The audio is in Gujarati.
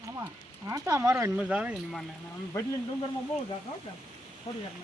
આમાં આટા મારવાની મજા આવે ને મને બદલીને ડુંગરમાં બહુ જાતો થોડી વાર